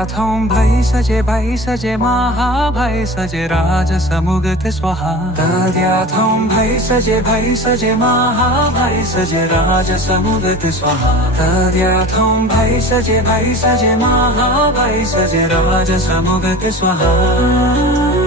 तद्याथों भाई सजे महाभाई सजे राज समुगत स्वाहा तद्याथों भाई सजे महाभाई सजे राज समुगत स्वाहा तद्याथों भाई सजे महाभाई सजे राज समुगत स्वाहा